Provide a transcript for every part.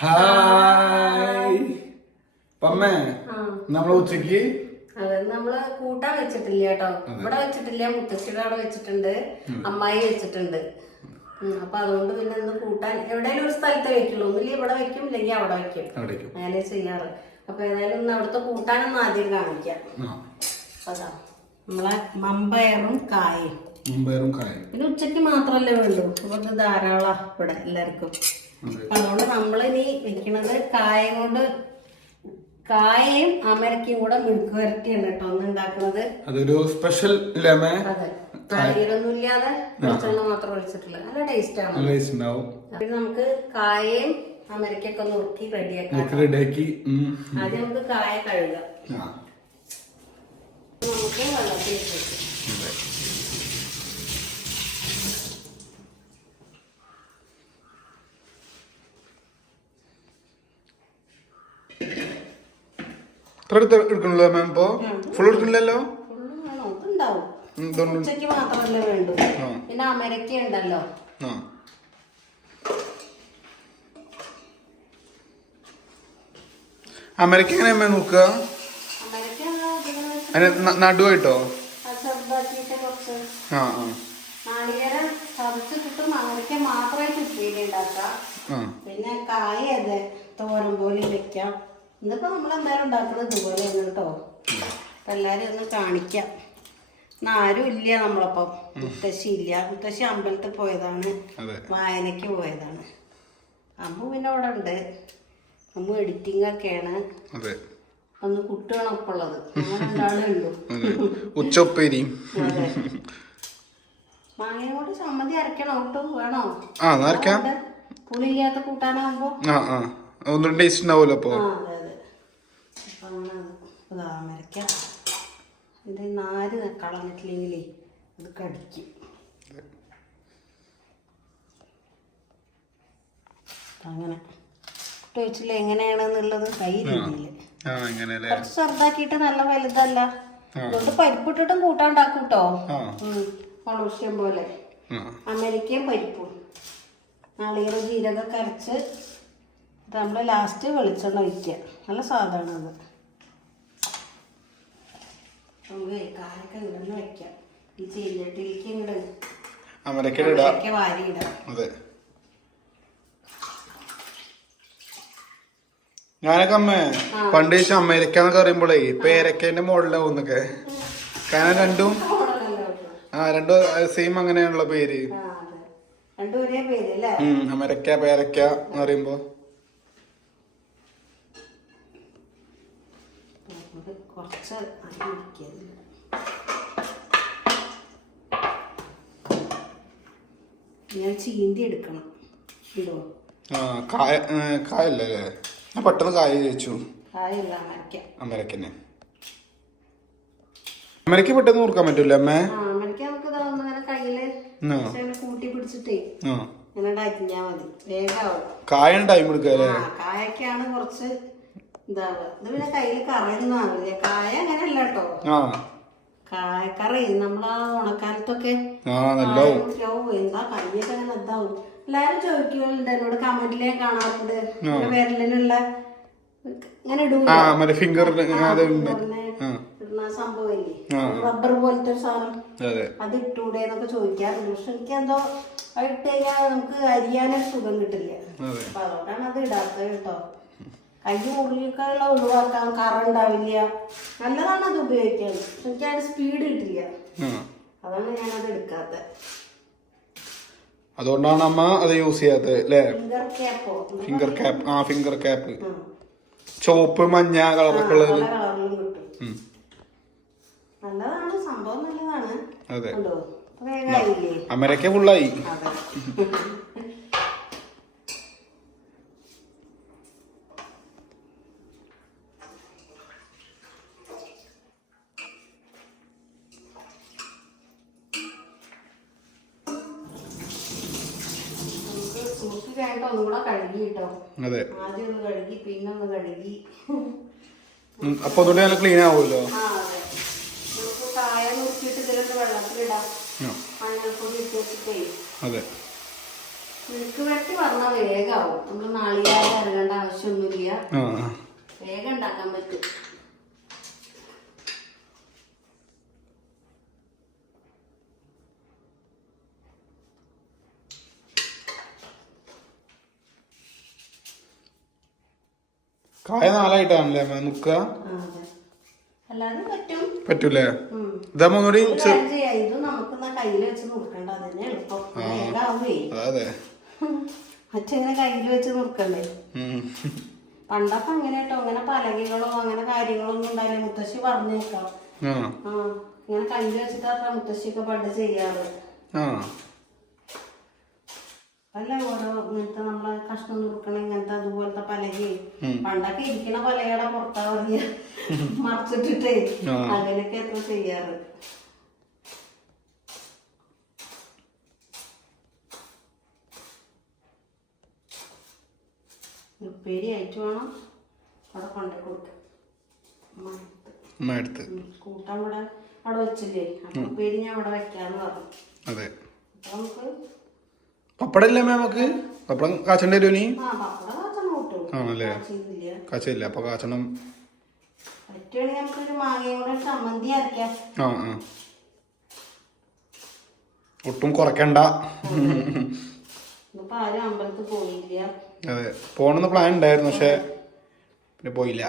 Hi പമ്മേ നമ്മളെ ഉച്ചക്ക് അതെ നമ്മള് കൂട്ടാൻ വെച്ചിട്ടില്ല കേട്ടോ. ഇവിടെ വെച്ചിട്ടില്ല, മുത്തശ്ശിയുടെ അവിടെ വെച്ചിട്ടുണ്ട്, അമ്മായി വെച്ചിട്ടുണ്ട്. അപ്പൊ അതുകൊണ്ട് പിന്നെ ഇന്ന് കൂട്ടാൻ എവിടെയെങ്കിലും ഒരു സ്ഥലത്ത് വെക്കുള്ളൂ. ഒന്നില്ലെങ്കിൽ ഇവിടെ വെക്കും, ഇല്ലെങ്കിൽ അവിടെ വെക്കും, അങ്ങനെ ചെയ്യാറ്. അപ്പൊ ഏതായാലും ഒന്ന് അവിടുത്തെ കൂട്ടാനൊന്നും ആദ്യം കാണിക്കാം. അതാ നമ്മളെ മമ്പയറും കായും. പിന്നെ ഉച്ചക്ക് മാത്രല്ലേ വേണ്ടൂ, അപ്പൊ ഇത് ധാരാളം ഇവിടെ എല്ലാവർക്കും. അതുകൊണ്ട് നമ്മളിനി വെക്കണത് കായയും അമരക്കയും കൂടെ മിഴുക്ക് വരട്ടിയാണ് കേട്ടോ ഒന്ന് ഉണ്ടാക്കുന്നത്. അതൊരു സ്പെഷ്യൽ അതെ, തൈരൊന്നും ഇല്ലാതെ വെളിച്ചെണ്ണ മാത്രം ഒഴിച്ചിട്ടില്ല, നല്ല ടേസ്റ്റ് ആണ്. പിന്നെ നമുക്ക് കായയും അമരക്കൊക്കെ ഒന്ന് ഉറുക്കി റെഡിയാക്കി ആദ്യം നമുക്ക് കായ കഴുകാം. നമുക്ക് വെള്ളത്തിൽ വെച്ചു എടുക്കണല്ലോ മാം. ഇപ്പൊ ഫുൾ എടുക്കണില്ലല്ലോ, ഉച്ചക്ക് മാത്രമല്ലേ വേണ്ടു. പിന്നെ അമരക്ക ഉണ്ടല്ലോ, അമരക്ക എങ്ങനെയാ നോക്കുക? നടുവായിട്ടോ ചെറുതാക്കിയിട്ട് കുറച്ച് നാളികേരം ചതച്ചിട്ടിട്ട് അമരക്ക മാത്രമായിട്ട് ഉപ്പേരി ഉണ്ടാക്കാം. പിന്നെ കായ അതെ തോരൻ പോലെ വെക്കാം. ഇന്നിപ്പോ നമ്മളെന്തായാലും ഉണ്ടാക്കുന്നത് ഇതുപോലെയാണ് കേട്ടോ. അപ്പൊ എല്ലാരും ഒന്ന് കാണിക്കാം. ആരും ഇല്ല നമ്മളപ്പം, മുത്തശ്ശി ഇല്ല. മുത്തശ്ശി അമ്പലത്തിൽ പോയതാണ്, വായനയ്ക്ക് പോയതാണ്. അമ്മ പിന്നെ അവിടെ ഉണ്ട്, അമ്മ എഡിറ്റിംഗ് ഒക്കെയാണ്. ഒന്ന് കുട്ടിയാണ് ഒപ്പം ഉള്ളത്, അങ്ങനെ രണ്ടാളേ ഉള്ളൂ. ഉച്ചപ്പേരി മാങ്ങയും കൊണ്ട് ചമ്മന്തി അരക്കണം കേട്ടോ. വേണോ? പുളിയില്ലാത്ത കൂട്ടാനാകുമ്പോ ഒന്നും ടേസ്റ്റ് ഉണ്ടാവുമല്ലോ. അപ്പൊ അമരക്ക ഇത് നാര് കളഞ്ഞിട്ടില്ലെങ്കിലേ ഇത് കടിക്കും. അങ്ങനെ ചോദിച്ചില്ല എങ്ങനെയാണെന്നുള്ളത് കൈ രീതിയില് കുറച്ച് ചെറുതാക്കിയിട്ട് നല്ല വലുതല്ല. അതുകൊണ്ട് പരിപ്പിട്ടിട്ടും കൂട്ടാണ്ടാക്കും കേട്ടോ, കൊളൂഷ്യം പോലെ. അമരക്കയും പരിപ്പും നാളികേരം ജീരകമൊക്കെ അരച്ച് നമ്മള് ലാസ്റ്റ് വെളിച്ചെണ്ണ ഒഴിക്കുക. നല്ല സാധനമാണ് അത്. നമുക്ക് കാലൊക്കെ ഇടന്ന് വെക്കാം. ഈ ചീരട്ടിലേക്ക് ഇങ്ങോട്ട് വാരി ഇടാം. ഞാനൊക്കെ പണ്ട് അമേരിക്കാന്നൊക്കെ പറയുമ്പോഴേ പേരക്കേന്റെ മോഡലാവുന്നൊക്കെ, കാരണം രണ്ടും സെയിം അങ്ങനെയാണുള്ള പേര്. അമരക്ക പേരക്ക എന്ന് പറയുമ്പോ ഞാൻ ചീന്തി എടുക്കണം. കായല്ലേ? ഞാൻ പെട്ടെന്ന് കായ കഴിച്ചു. അമരക്കന്നെ അമരക്ക പെട്ടെന്ന് ഓർക്കാൻ പറ്റൂല അമ്മേ. കൂട്ടി പിടിച്ചിട്ടേ ഉണ്ടാക്കിയാ മതി, വേഗാവും. കായാണ് ടൈം എടുക്കല്ലേ? കായൊക്കെയാണ് കുറച്ച് ഇതാവുക. ഇത് പിന്നെ കയ്യിൽ കറിയൊന്നും ആവില്ല. കായ അങ്ങനെയല്ല കേട്ടോ, കായക്കറി നമ്മളാ ഓണക്കാലത്തൊക്കെ എന്താ കറിയൊക്കെ അങ്ങനെ ഇതാവും. എല്ലാരും ചോദിക്കുന്നുണ്ട് എന്നോട്, കമന്റിലേ കാണാറുണ്ട് വിരലിനുള്ള ഇങ്ങനെ ഇടുന്ന സംഭവമില്ലേ, റബ്ബർ പോലത്തെ ഒരു സാധനം, അത് ഇട്ടൂടെ എന്നൊക്കെ ചോദിക്കാറുണ്ട്. പക്ഷെ എനിക്ക് എന്തോ ഇട്ട് കഴിഞ്ഞാൽ നമുക്ക് അരിയാനൊരു സുഖം കിട്ടില്ല. അപ്പൊ അതുകൊണ്ടാണ് അത് ഇടാത്തത് കേട്ടോ. കൈ മുറിയൊക്കെയുള്ള ഒഴിവാക്കാൻ, കറ ഉണ്ടാവില്ല, നല്ലതാണ് അത് ഉപയോഗിക്കാൻ. എനിക്ക് അതിന് സ്പീഡ് കിട്ടില്ല, അതാണ് ഞാനത് എടുക്കാത്തത്. അതുകൊണ്ടാണ് അമ്മ അത് യൂസ് ചെയ്യാത്തത് അല്ലേ? Finger cap. ഫിംഗർ ക്യാപ്പ് ചുവപ്പ് മഞ്ഞ കളറൊക്കെ ഉള്ളത് നല്ലതാണ്, സംഭവം നല്ലതാണ്. അതെ, അമരക്ക ഫുള്ളായി. ഒന്നുകൂടെ കഴുകി കേട്ടോ. ആദ്യം ഒന്ന് കഴുകി, പിന്നെ ഒന്ന് കഴുകി. അപ്പൊ നല്ല ക്ലീൻ ആവുമല്ലോ. കായ നോക്കിയിട്ട് ഇതിലൊന്ന് വെള്ളത്തിലിടാം, മഞ്ഞൾപ്പൊടി ഇട്ട് വെച്ചിട്ടേ. മിൽക്ക് വരട്ടി പറഞ്ഞാൽ വേഗമാവും. നമ്മൾ നാളികേരം അരകണ്ട ഉണ്ടാക്കാൻ പറ്റും. കായ നാലായിട്ടാണല്ലേ മുക്ക? അല്ലാതെ പറ്റും. പറ്റൂലേ? ഇതാകുമ്പോ ഒന്നുകൂടി ഇത് നമുക്ക് കയ്യിൽ വെച്ച് നോക്കണ്ട, അതന്നെ എളുപ്പം. അതെ, മറ്റിങ്ങനെ കയ്യിൽ വെച്ച് നോക്കണ്ടേ. പണ്ടൊക്കെ അങ്ങനെ കേട്ടോ, അങ്ങനെ പലകകളോ അങ്ങനെ കാര്യങ്ങളൊന്നും ഉണ്ടായില്ല. മുത്തശ്ശി പറഞ്ഞേക്കാം. ഇങ്ങനെ കയ്യിൽ വെച്ചിട്ടാ മുത്തശ്ശിയൊക്കെ പണ്ട് ചെയ്യാറ്. അല്ല ഓരോ ഇങ്ങനത്തെ നമ്മളെ കഷ്ണം നുറുക്കണ ഇങ്ങനത്തെ അതുപോലത്തെ പലകയും പണ്ടൊക്കെ ഇരിക്കണ പലകയുടെ പുറത്താ പറഞ്ഞ മറച്ചിട്ടിട്ടേ അങ്ങനെയൊക്കെ എത്ര ചെയ്യാറ്. ഉപ്പേരി ആയിട്ട് വേണം അവിടെ കൊണ്ടേ കൊടുക്കാം. കൂട്ടാൻ ഇവിടെ അവിടെ വെച്ചില്ലേ, അപ്പൊ ഉപ്പേരി ഞാൻ അവിടെ വെക്കാന്ന് പറഞ്ഞു. അപ്പൊ നമുക്ക് പപ്പടല്ലേ നമുക്ക്? പപ്പടം കാച്ചേണ്ടി വരുമോ നീ? ആണല്ലേ, കാച്ചില്ല. അപ്പൊ കാച്ചണം. പറ്റുവാണെങ്കിൽ നമുക്കൊരു മാങ്ങയും കൂടെ ചമ്മന്തി അരക്കാം. ഒട്ടും കുറയ്ക്കണ്ട. ഇപ്പൊ ആരും അമ്പലത്തിൽ പോയില്ല. അതെ, പോണെന്ന് പ്ലാൻ ഉണ്ടായിരുന്നു, പക്ഷെ പിന്നെ പോയില്ല.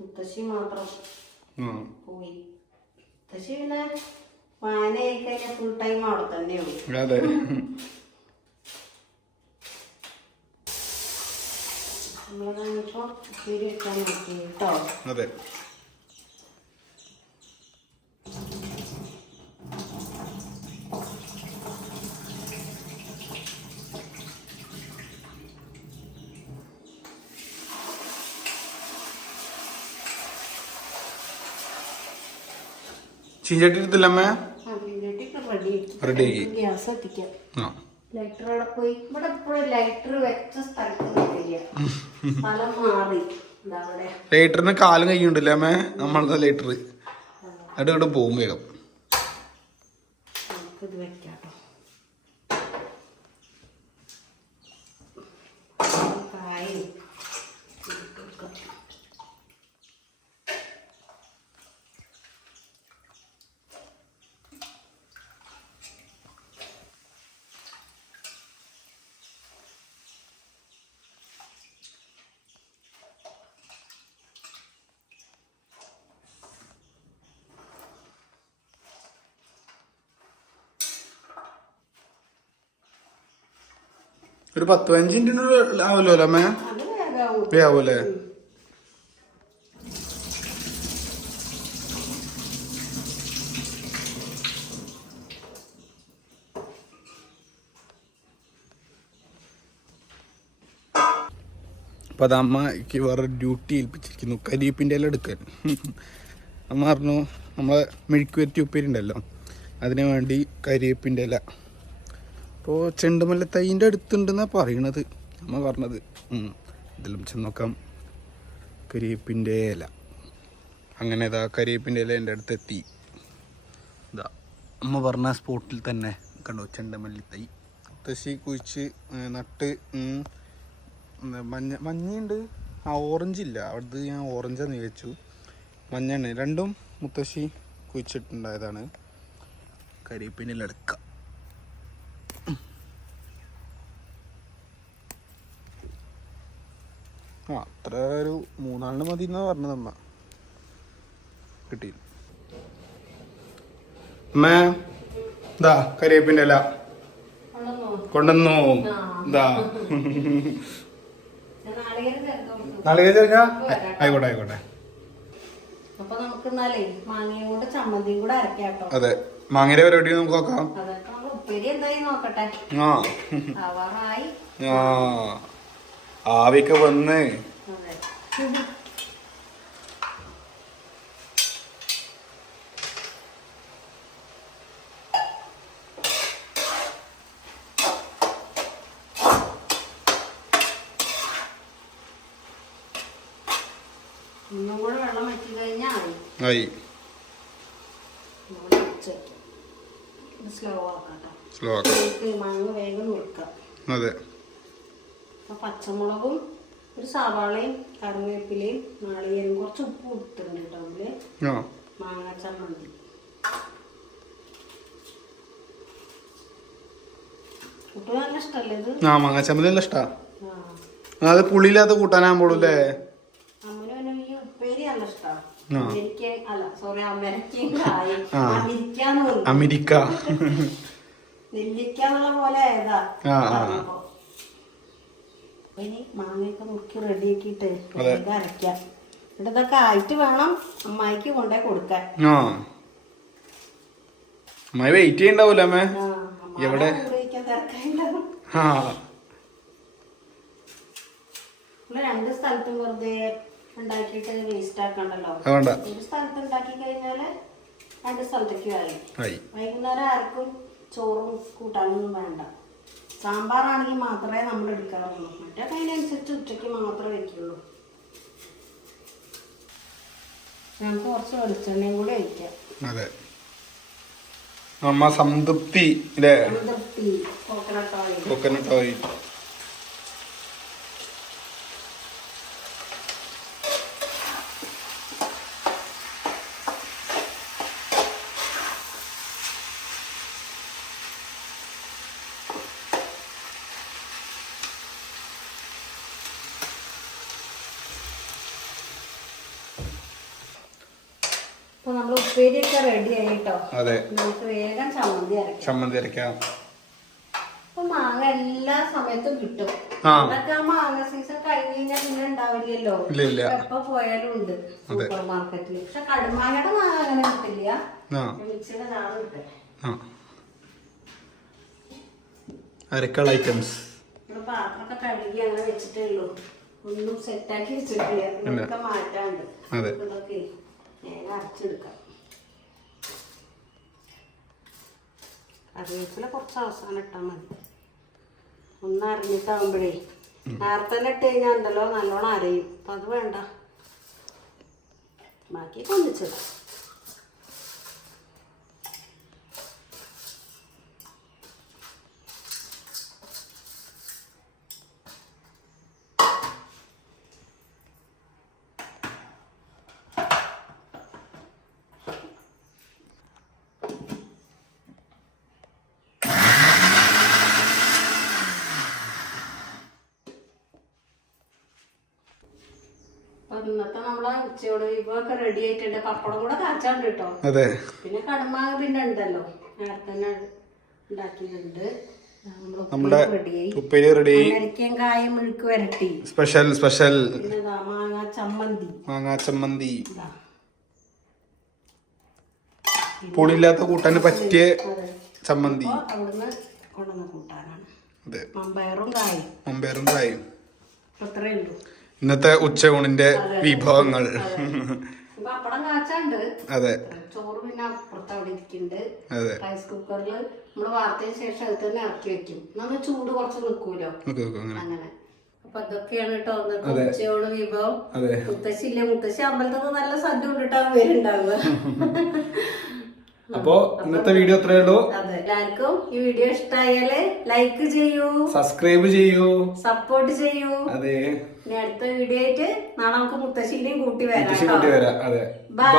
മുത്തശ്ശി മാത്രം പോയി. മുത്തശ്ശി പിന്നെ വായനയായി കഴിഞ്ഞാൽ ഫുൾ ടൈം അവിടെ തന്നെയുള്ളൂ. അതെ, നമ്മളിപ്പോ ഉപ്പേരി വെക്കാൻ നോക്കി കേട്ടോ. അതെ, ചീഞ്ചട്ടി എടുത്തില്ലമ്മേ? റെഡി. ഗ്യാസ് എത്തിക്കാം. ലൈറ്റർ അവിടെ പോയി. ഇവിടെ എപ്പോഴും ലൈറ്റർ വെച്ച സ്ഥലത്ത് നിൽക്കില്ല, സ്ഥലം മാറി. ലൈറ്ററിന് കാലും കൈയുണ്ടല്ലേ അമ്മേ? നമ്മളെ ലൈറ്റർ അവിടെ ഇവിടെ പോകും വേഗം. ഇത് വെക്കാട്ടോ. കായും ഒരു 10-15 മിനിറ്റിനുള്ളിൽ ആവുമല്ലോ അമ്മേ? ആവൂലേ? അപ്പൊ അത് അമ്മക്ക് വേറെ ഡ്യൂട്ടി ഏൽപ്പിച്ചിരിക്കുന്നു, കരിവേപ്പിൻ്റെ ഇല എടുക്കാൻ. അമ്മ പറഞ്ഞു നമ്മളെ മെഴുക്കുവരട്ടി ഉപ്പേരി ഉണ്ടല്ലോ, അതിനു വേണ്ടി കരിവേപ്പിൻ്റെ ഇല. അപ്പോൾ ചെണ്ടുമല്ലി തൈൻ്റെ അടുത്തുണ്ടെന്നാണ് പറയണത് അമ്മ പറഞ്ഞത്. ഇതിലും ചെന്ന് നോക്കാം. കരിവേപ്പിൻ്റെ ഇല. അങ്ങനെ ഇതാ കരിവേപ്പിൻ്റെ ഇല എൻ്റെ അടുത്തെത്തി. ഇതാ അമ്മ പറഞ്ഞ സ്പോട്ടിൽ തന്നെ കണ്ടോ ചെണ്ടുമല്ലി തൈ. മുത്തശ്ശി കുഴിച്ച് നട്ട്. മഞ്ഞയുണ്ട്, ഓറഞ്ച് ഇല്ല. അവിടുത്തെ ഞാൻ ഓറഞ്ചാന്ന് വിചാരിച്ചു. മഞ്ഞയാണ്. രണ്ടും മുത്തശ്ശി കുഴിച്ചിട്ടുണ്ടായതാണ്. കരിവേപ്പിൻ്റെ ഇല എടുക്കാം. അത്ര ഒരു 3 മതി എന്നാ പറഞ്ഞത് അമ്മ. കിട്ടി. അമ്മേ ഇതാ കരിവേപ്പിൻ്റെ ഇല കൊണ്ടുവന്നു. ഇതാ നാളികേരം ചേർക്കാ? ആയിക്കോട്ടെ ആയിക്കോട്ടെ. അപ്പൊ നമുക്ക് മാങ്ങയും കൂടെ ചമ്മന്തിയും കൂടെ അരക്കാട്ടോ. അതെ, മാങ്ങയുടെ പരിപാടി നമുക്ക് നോക്കാം. ഉപ്പേരി എന്തായി നോക്കട്ടെ. ആവിയൊക്കെ വന്ന് ഒന്നും കൂടെ വെള്ളം വെച്ച് കഴിഞ്ഞാൽ ആയി. സ്ലോ ആക്കാം. സ്ലോ ആക്കാം. മാങ്ങ വേഗം കൊടുക്കാം. അതെ. പച്ചമുളകും ഒരു സവാളയും കറിവേപ്പിലയും നാളികേരം കുറച്ച് ഉപ്പ് ഇട്ടിട്ടുണ്ട് കേട്ടോ അതില്. മാങ്ങ ചമ്മന്തി. ഉപ്പ് നല്ല ഇഷ്ടല്ലേ ഇത്? മാങ്ങ ചമ്മന്തി നല്ല ഇഷ്ടാ. അത് പുളിയില്ലാത്ത കൂട്ടാനാകുമ്പോഴല്ലേ അമ്മനും ഈ ഉപ്പേരി നല്ല ഇഷ്ടമാണ്. അമേരിക്ക നെല്ലിക്കാന്നുള്ള പോലെ ഏതാ. ഇനി മാങ്ങയൊക്കെ മുറുക്കി റെഡിയാക്കിട്ട് അരക്കാം. ഇവിടെ ഇതൊക്കെ ആയിട്ട് വേണം അമ്മായിക്ക് കൊണ്ടേ കൊടുക്കാൻ. അമ്മായി വെയിറ്റ് ചെയ്യണ്ടാവൂല അമ്മ. എവിടെ രണ്ട് സ്ഥലത്തും വെറുതെ ഉണ്ടാക്കിയിട്ട് വേസ്റ്റ് ആക്കണ്ടല്ലോ. ഒരു സ്ഥലത്ത് ഉണ്ടാക്കി കഴിഞ്ഞാല് രണ്ട് സ്ഥലത്തേക്ക് ആയി. വൈകുന്നേരം ആർക്കും ചോറും കൂട്ടാനൊന്നും വേണ്ട. സാമ്പാറാണെങ്കിൽ മാത്രമേ നമ്മൾ എടുക്കാറുള്ളൂ. മറ്റേ അതിനനുസരിച്ച് ഉച്ചയ്ക്ക് മാത്രമേ വെക്കുള്ളൂ. നമുക്ക് കുറച്ച് വെളിച്ചെണ്ണയും കൂടി ഒഴിക്കാം. അതെ, അമ്മ സംതൃപ്തി അല്ലേ? Coconut oil. നമ്മൾ ഉപ്പേരിയൊക്കെ റെഡി ആയിട്ടോ. അതെ, നമുക്ക് വേഗം ചമ്മന്തി അരക്കാം. അപ്പൊ മാങ്ങ എല്ലാ സമയത്തും കിട്ടും. അതൊക്കെ ആ മാങ്ങ സീസൺ കഴിഞ്ഞ് കഴിഞ്ഞാൽ പിന്നെ ഉണ്ടാവില്ലല്ലോ. എപ്പോ പോയാലും ഉണ്ട് സൂപ്പർ മാർക്കറ്റില്. പക്ഷെ കടുമാങ്ങയുടെ മാങ്ങ അങ്ങനെ കിട്ടില്ല. മിക്സിയുടെ ചാറ് കിട്ടും. അരക്കുള്ള ഐറ്റംസ് പാത്രമൊക്കെ കഴുകി അങ്ങനെ വെച്ചിട്ടേ ഉള്ളൂ. ഒന്നും സെറ്റാക്കി വെച്ചിട്ടില്ല. ഇതൊക്കെ മാറ്റാണ്ട്. ഇതൊക്കെ അരച്ചെടുക്കാം. കറിവേപ്പില കുറച്ച് അവസാനം ഇട്ടാൽ മതി. ഒന്ന് അരിഞ്ഞിട്ടാകുമ്പോഴേ നേരത്തെ തന്നെ ഇട്ട് കഴിഞ്ഞാൽ ഉണ്ടല്ലോ നല്ലോണം അരയും. അപ്പം അത് വേണ്ട, ബാക്കി കൊന്നിച്ചിടാം. ഇന്നത്തെ നമ്മളെ ഉച്ചയോട് വിഭവമൊക്കെ റെഡി ആയിട്ടുണ്ട്. പപ്പടം കൂടെ കാച്ചാണ്ട് കേട്ടോ. പിന്നെ കടുമാങ്ങ പിന്നെ ഉണ്ടല്ലോ, നേരത്തെ തന്നെ ഉണ്ടാക്കിയിട്ടുണ്ട്. നമ്മുടെ ഉപ്പേരി റെഡി. അമേരിക്കൻ കായ മെഴുക്ക് വരട്ടി സ്പെഷ്യൽ. പിന്നെ മാങ്ങാ ചമ്മന്തി. പുളിയില്ലാത്ത കൂട്ടാന് പറ്റിയ ചമ്മന്തി. അവിടുന്ന് കൊണ്ടുവന്ന കൂട്ടാനാണ് മമ്പയറും കായും. അത്രേ ഉള്ളൂ ഇന്നത്തെ ഉച്ചയൂണിന്റെ വിഭവങ്ങൾ. പപ്പടം കാച്ചാണ്ട്. അതെ, ചോറ് പിന്നെ അപ്പുറത്ത് അവിടെ ഇരിക്കുന്നുണ്ട്. റൈസ് കുക്കറിൽ നമ്മള് വാർത്തതിന് ശേഷം അത് തന്നെ ഇറക്കി വെക്കും. നമ്മൾ ചൂട് കുറച്ച് നിൽക്കൂലോ അങ്ങനെ. അപ്പൊ അതൊക്കെയാണ് കേട്ടോ ഉച്ചയൂണ് വിഭവം. മുത്തശ്ശി അമ്പലത്തിൽ നല്ല സദ്യ കൊണ്ടിട്ടാണ് വരുന്നുണ്ടാവുക. അപ്പോ ഇന്നത്തെ വീഡിയോ അത്രയേ ഉള്ളൂ. എല്ലാവർക്കും ഈ വീഡിയോ ഇഷ്ടമായാല് ലൈക്ക് ചെയ്യൂ, സബ്സ്ക്രൈബ് ചെയ്യൂ, സപ്പോർട്ട് ചെയ്യൂ. അതെ, ഇനി അടുത്ത വീഡിയോ ആയിട്ട് നാളെ നമുക്ക് മുത്തശ്ശീനെയും കൂട്ടി വരാം. അതെ, ബൈ.